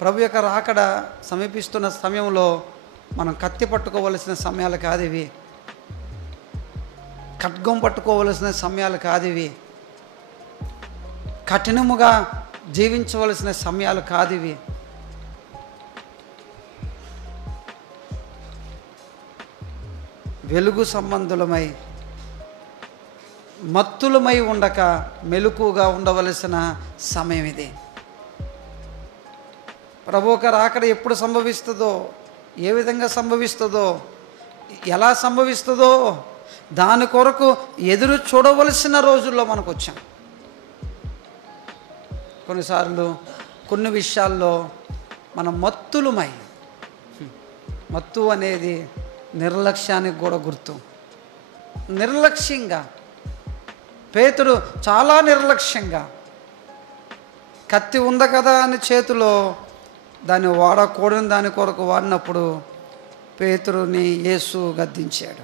ప్రభు యొక్క రాకడ సమీపిస్తున్న సమయంలో మనం కత్తి పట్టుకోవలసిన సమయాలు కాదు ఇవి, ఖడ్గం పట్టుకోవలసిన సమయాలు కాదు ఇవి, కఠినముగా జీవించవలసిన సమయాలు కాదు ఇవి. వెలుగు సంబంధులమై మత్తులమై ఉండక మెలకుగా ఉండవలసిన సమయం ఇది. ప్రభు ఒక రాకడ ఎప్పుడు సంభవిస్తుందో, ఏ విధంగా సంభవిస్తుందో, ఎలా సంభవిస్తుందో దాని కొరకు ఎదురు చూడవలసిన రోజుల్లో మనకు వచ్చాం. కొన్నిసార్లు కొన్ని విషయాల్లో మనం మత్తులమై, మత్తు అనేది నిర్లక్ష్యానికి కూడా గుర్తు. నిర్లక్ష్యంగా పేతురు చాలా నిర్లక్ష్యంగా కత్తి ఉంది కదా అని చేతిలో దాన్ని వాడకూడని దాని కొరకు వాడినప్పుడు పేతురుని యేసు గద్దించాడు.